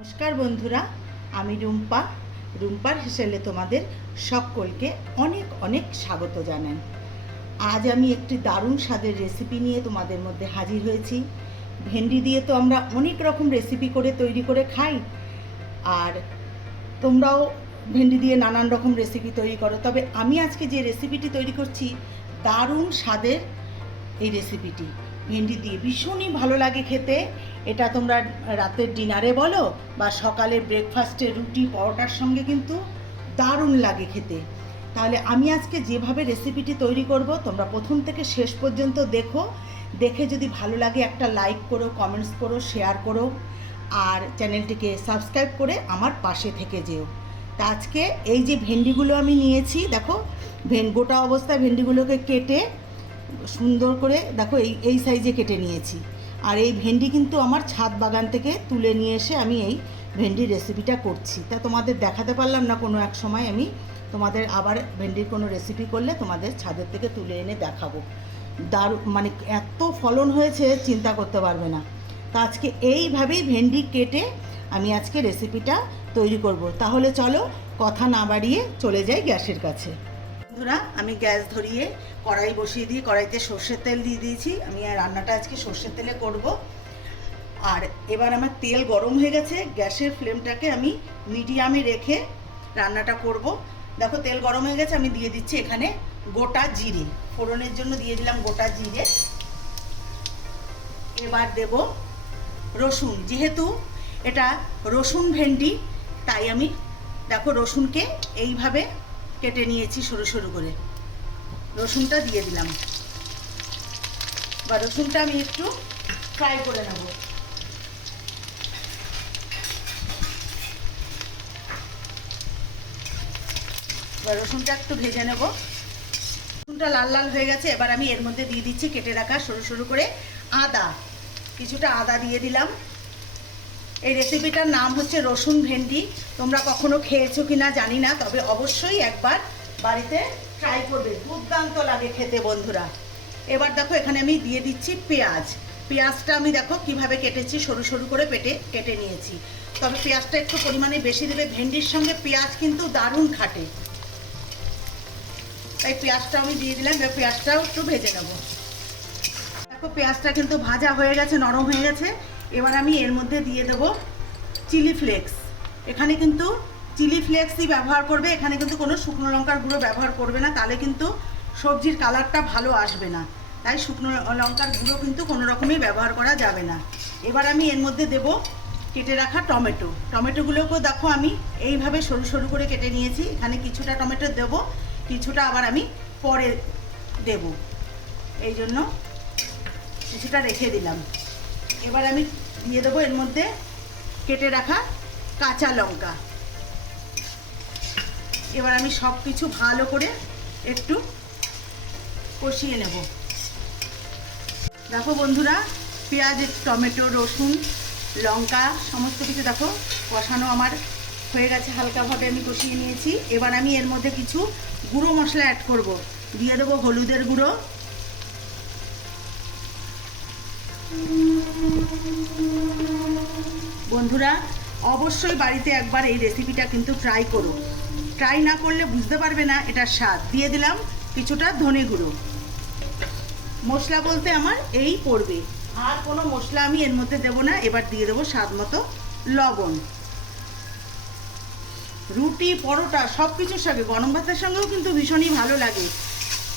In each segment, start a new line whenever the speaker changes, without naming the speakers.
নমস্কার বন্ধুরা, আমি রুম্পা। রুম্পার হেসেলে তোমাদের সকলকে অনেক অনেক স্বাগত জানাই। আজ আমি একটি দারুণ স্বাদের রেসিপি নিয়ে তোমাদের মধ্যে হাজির হয়েছি। ভেন্ডি দিয়ে তো আমরা অনেক রকম রেসিপি করে তৈরি করে খাই। আর তোমরাও ভেন্ডি দিয়ে নানান রকম রেসিপি তৈরি করো। তবে আমি আজকে যে রেসিপিটি তৈরি করছি, দারুণ স্বাদের এই রেসিপিটি ভেন্ডি দিয়ে ভীষণই ভালো লাগে খেতে। এটা তোমরা রাতের ডিনারে বলো বা সকালে ব্রেকফাস্টে রুটি, পরোটার সঙ্গে কিন্তু দারুণ লাগে খেতে। তাহলে আমি আজকে যেভাবে রেসিপিটি তৈরি করব, তোমরা প্রথম থেকে শেষ পর্যন্ত দেখো। দেখে যদি ভালো লাগে একটা লাইক করো কমেন্টস করো শেয়ার করো, আর চ্যানেলটিকে সাবস্ক্রাইব করে আমার পাশে থেকে যেও। তা আজকে এই যে ভেন্ডিগুলো আমি নিয়েছি, দেখো, ভেন গোটা অবস্থায় ভেন্ডিগুলোকে কেটে সুন্দর করে, দেখো এই এই সাইজে কেটে নিয়েছি। আর এই ভেন্ডি কিন্তু আমার ছাদ বাগান থেকে তুলে নিয়ে এসে আমি এই ভেন্ডির রেসিপিটা করছি। তা তোমাদের দেখাতে পারলাম না কোনো এক সময় আমি তোমাদের আবার ভেন্ডির কোনো রেসিপি করলে তোমাদের ছাদের থেকে তুলে এনে দেখাবো। দারু মানে এত ফলন হয়েছে, চিন্তা করতে পারবে না। তা আজকে এইভাবেই ভেন্ডি কেটে আমি আজকে রেসিপিটা তৈরি করব। তাহলে চলো কথা না বাড়িয়ে চলে যাই গ্যাসের কাছে। বন্ধুরা, আমি গ্যাস ধরিয়ে কড়াই বসিয়ে দিয়ে, কড়াইতে সর্ষের তেল দিয়ে দিয়েছি। আমি রান্নাটা আজকে সর্ষের তেলে করব। আর এবার আমার তেল গরম হয়ে গেছে, গ্যাসের ফ্লেমটাকে আমি মিডিয়ামে রেখে রান্নাটা করব। দেখো, তেল গরম হয়ে গেছে, আমি দিয়ে দিচ্ছি এখানে গোটা জিরে। ফোড়নের জন্য দিয়ে দিলাম গোটা জিরে। এবার দেব রসুন। যেহেতু এটা রসুন ভেন্ডি, তাই আমি, দেখো, রসুনকে এইভাবে কেটে নিয়েছি সরু সরু করে। রসুনটা দিয়ে দিলাম। বা রসুনটা আমি একটু ফ্রাই করে নেব। বা রসুনটা একটু ভেজে নেব। রসুনটা লাল লাল হয়ে গেছে, এবার আমি এর মধ্যে দিয়ে দিচ্ছি কেটে রাখা সরু সরু করে আদা। কিছুটা আদা দিয়ে দিলাম। এই রেসিপিটার নাম হচ্ছে রসুন ভেন্ডি। তোমরা কখনো খেয়েছো কি না জানি না, তবে অবশ্যই একবার বাড়িতে ট্রাই করবে। দুর্দান্ত লাগে খেতে বন্ধুরা। এবার দেখো, এখানে আমি দিয়ে দিচ্ছি পেঁয়াজ। পেঁয়াজটা আমি দেখো কীভাবে কেটেছি, সরু সরু করে পেটে কেটে নিয়েছি। তবে পেঁয়াজটা একটু পরিমাণে বেশি দেবে। ভেন্ডির সঙ্গে পেঁয়াজ কিন্তু দারুণ খাটে। তাই পেঁয়াজটা আমি দিয়ে দিলাম। এবার পেঁয়াজটাও একটু ভেজে নেব। দেখো, পেঁয়াজটা কিন্তু ভাজা হয়ে গেছে, নরম হয়ে গেছে। এবার আমি এর মধ্যে দিয়ে দেবো চিলি ফ্লেক্স। এখানে কিন্তু চিলি ফ্লেক্সই ব্যবহার করবে, এখানে কিন্তু কোনো শুকনো লঙ্কার গুঁড়ো ব্যবহার করবে না, তাহলে কিন্তু সবজির কালারটা ভালো আসবে না। তাই শুকনো লঙ্কার গুঁড়ো কিন্তু কোনো রকমই ব্যবহার করা যাবে না। এবার আমি এর মধ্যে দেব কেটে রাখা টমেটো। টমেটোগুলোকেও দেখো আমি এইভাবে সরু সরু করে কেটে নিয়েছি, এখানে কিছুটা টমেটো দেবো, কিছুটা আবার আমি পরে দেব। এই জন্য কিছুটা রেখে দিলাম। এবার আমি দিয়ে দেবো এর মধ্যে কেটে রাখা কাঁচা লঙ্কা। এবার আমি সব কিছু ভালো করে একটু কষিয়ে নেব। দেখো বন্ধুরা, পেঁয়াজ, টমেটো, রসুন, লঙ্কা, সমস্ত কিছু দেখো কষানো আমার হয়ে গেছে হালকাভাবে আমি কষিয়ে নিয়েছি। এবার আমি এর মধ্যে কিছু গুঁড়ো মশলা অ্যাড করব। দিয়ে দেবো হলুদের গুঁড়ো বন্ধুরা, অবশ্যই বাড়িতে একবার এই রেসিপিটা কিন্তু ট্রাই করো। ট্রাই না করলে বুঝতে পারবে না এটার স্বাদ। দিয়ে দিলাম কিছুটা ধনে গুঁড়ো। মশলা বলতে আমার এই পড়বে। আর কোনো মশলা আমি এর মধ্যে দেবো না, এবার দিয়ে দেবো স্বাদ মতো লবণ। রুটি, পরোটা সব কিছুর সঙ্গে, গরম ভাতের সঙ্গেও কিন্তু ভীষণই ভালো লাগে।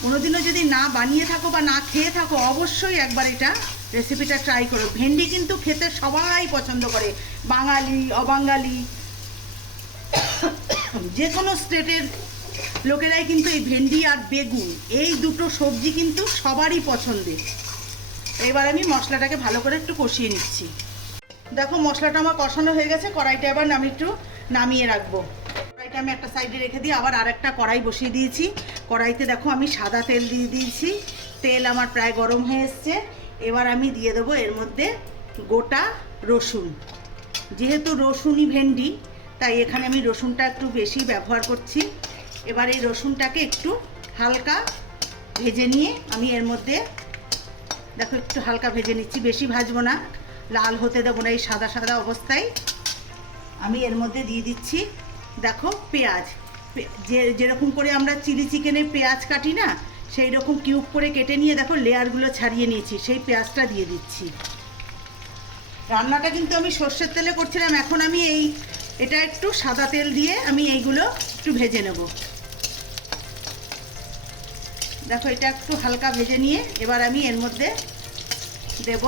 কোনোদিনও যদি না বানিয়ে থাকো বা না খেয়ে থাকো, অবশ্যই একবার এটা রেসিপিটা ট্রাই করো। ভেন্ডি কিন্তু খেতে সবাই পছন্দ করে। বাঙালি, অবাঙালি যে কোনো স্টেটের লোকেরাই কিন্তু এই ভেন্ডি আর বেগুন, এই দুটো সবজি কিন্তু সবারই পছন্দের। এবার আমি মশলাটাকে ভালো করে একটু কষিয়ে নিচ্ছি। দেখো, মশলাটা আমার কষানো হয়ে গেছে, কড়াইটা এবার আমি একটু নামিয়ে রাখব। কড়াইটা আমি একটা সাইডে রেখে দিয়ে আবার আরেকটা কড়াই বসিয়ে দিয়েছি। কড়াইতে দেখো আমি সাদা তেল দিয়ে দিয়েছি। তেল আমার প্রায় গরম হয়ে এসছে। এবার আমি দিয়ে দেবো এর মধ্যে গোটা রসুন। যেহেতু রসুনই ভেন্ডি, তাই এখানে আমি রসুনটা একটু বেশি ব্যবহার করছি। এবার এই রসুনটাকে একটু হালকা ভেজে নিয়ে আমি এর মধ্যে দেখো একটু হালকা ভেজে নিচ্ছি, বেশি ভাজবো না। লাল হতে দেবো না এই সাদা সাদা অবস্থায়। আমি এর মধ্যে দিয়ে দিচ্ছি দেখো, পেঁয়াজ। যে, যেরকম করে আমরা চিলি চিকেনে পেঁয়াজ কাটি না, সেই রকম কিউব করে কেটে নিয়ে দেখো, লেয়ারগুলো ছাড়িয়ে নিয়েছি। সেই পেঁয়াজটা দিয়ে দিচ্ছি। রান্নাটা কিন্তু আমি সর্ষের তেলে করছিলাম, এখন আমি এই, এটা একটু সাদা তেল দিয়ে আমি এইগুলো একটু ভেজে নেব। দেখো, এটা একটু হালকা ভেজে নিয়ে এবার আমি এর মধ্যে দেব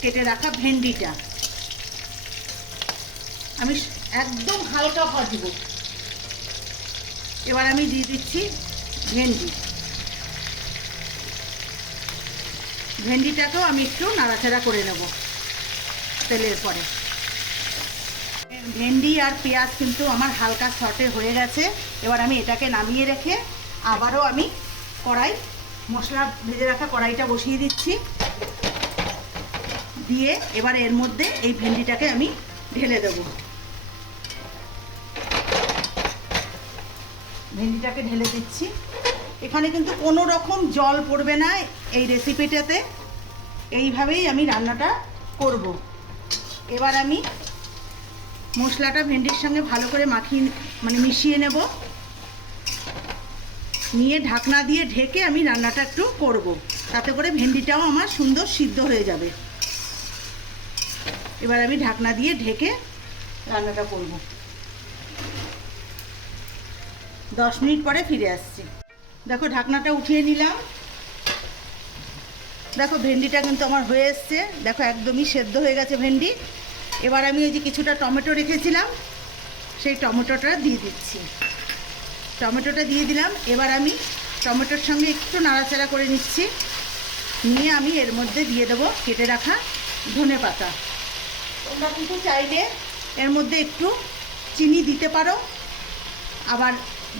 কেটে রাখা ভেন্ডিটা। আমি একদম হালকা ভাজবো এবার আমি দিয়ে দিচ্ছি ভেন্ডি। ভেন্ডিটাকেও আমি একটু নাড়াচাড়া করে নেব তেলের পরে। ভেন্ডি আর পেঁয়াজ কিন্তু আমার হালকা শর্টে হয়ে গেছে। এবার আমি এটাকে নামিয়ে রেখে আবারও আমি কড়াই, মশলা ভেজে রাখা কড়াইটা বসিয়ে দিচ্ছি। দিয়ে এবার এর মধ্যে এই ভেন্ডিটাকে আমি ঢেলে দেব। ভেন্ডিটাকে ঢেলে দিচ্ছি। এখানে কিন্তু কোনো রকম জল পড়বে না এই রেসিপিটাতে। এইভাবেই আমি রান্নাটা করব। এবার আমি মশলাটা ভেন্ডির সঙ্গে ভালো করে মাখিয়ে মানে মিশিয়ে নেব। নিয়ে ঢাকনা দিয়ে ঢেকে আমি রান্নাটা একটু করব। তাতে করে ভেন্ডিটাও আমার সুন্দর সিদ্ধ হয়ে যাবে। এবার আমি ঢাকনা দিয়ে ঢেকে রান্নাটা করব। দশ মিনিট পরে ফিরে আসছি। দেখো, ঢাকনাটা উঠিয়ে নিলাম। দেখো, ভেন্ডিটা কিন্তু আমার হয়ে এসছে। দেখো, একদমই সেদ্ধ হয়ে গেছে ভেন্ডি। এবার আমি ওই যে কিছুটা টমেটো রেখেছিলাম, সেই টমেটোটা দিয়ে দিচ্ছি। টমেটোটা দিয়ে দিলাম। এবার আমি টমেটোর সঙ্গে একটু নাড়াচাড়া করে নিচ্ছি। নিয়ে আমি এর মধ্যে দিয়ে দেবো কেটে রাখা ধনে পাতা। তোমরা কিন্তু চাইলে এর মধ্যে একটু চিনি দিতে পারো। আবার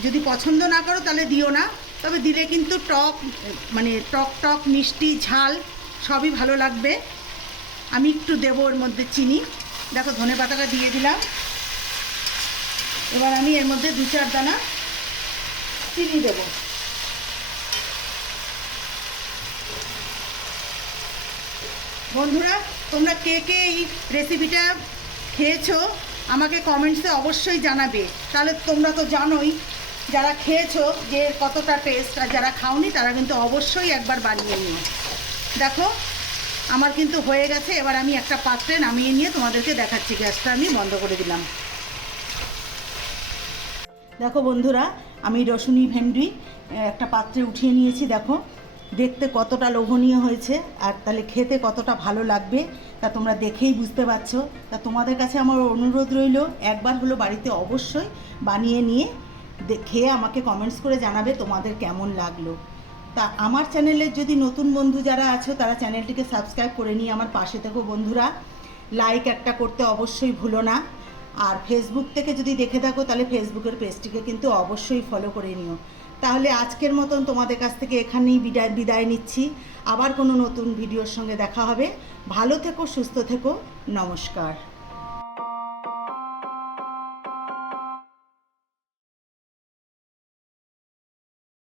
যদি পছন্দ না করো তাহলে দিও না। তবে দিলে কিন্তু টক মানে টক টক, মিষ্টি, ঝাল সবই ভালো লাগবে। আমি একটু দেবো ওর মধ্যে চিনি। দেখো ধনে পাতাটা দিয়ে দিলাম। এবার আমি এর মধ্যে দু চার দানা চিনি দেব। বন্ধুরা, তোমরা কে কে এই রেসিপিটা খেয়েছো? আমাকে কমেন্টসে অবশ্যই জানাবে। তাহলে তোমরা তো জানোই, যারা খেয়েছো যে কতটা টেস্ট আর যারা খাওনি, তারা কিন্তু অবশ্যই একবার বানিয়ে নিও। দেখো, আমার কিন্তু হয়ে গেছে, এবার আমি একটা পাত্রে নামিয়ে নিয়ে তোমাদেরকে দেখাচ্ছি, গ্যাসটা আমি বন্ধ করে দিলাম। দেখো বন্ধুরা, আমি রসুনি, ভেন্ডি একটা পাত্রে উঠিয়ে নিয়েছি, দেখো। দেখতে কতটা লোভনীয় হয়েছে আর তাহলে খেতে কতটা ভালো লাগবে, তা তোমরা দেখেই বুঝতে পারছ। তা তোমাদের কাছে আমার অনুরোধ রইল, একবার হলো বাড়িতে অবশ্যই বানিয়ে নিয়ে খেয়ে আমাকে কমেন্টস করে জানাবে তোমাদের কেমন লাগল। তা আমার চ্যানেলের যদি নতুন বন্ধু যারা আছো, তারা চ্যানেলটিকে সাবস্ক্রাইব করে নিয়ে আমার পাশে থেকো বন্ধুরা। লাইক একটা করতে অবশ্যই ভুলো না। আর ফেসবুক থেকে যদি দেখে থাকো, তাহলে ফেসবুকের পেজটিকে কিন্তু অবশ্যই ফলো করে নিও। তাহলে আজকের মতন তোমাদের কাছ থেকে এখানেই বিদায় বিদায় নিচ্ছি। আবার কোনো নতুন ভিডিওর সঙ্গে দেখা হবে। ভালো থেকো, সুস্থ থেকো। নমস্কার।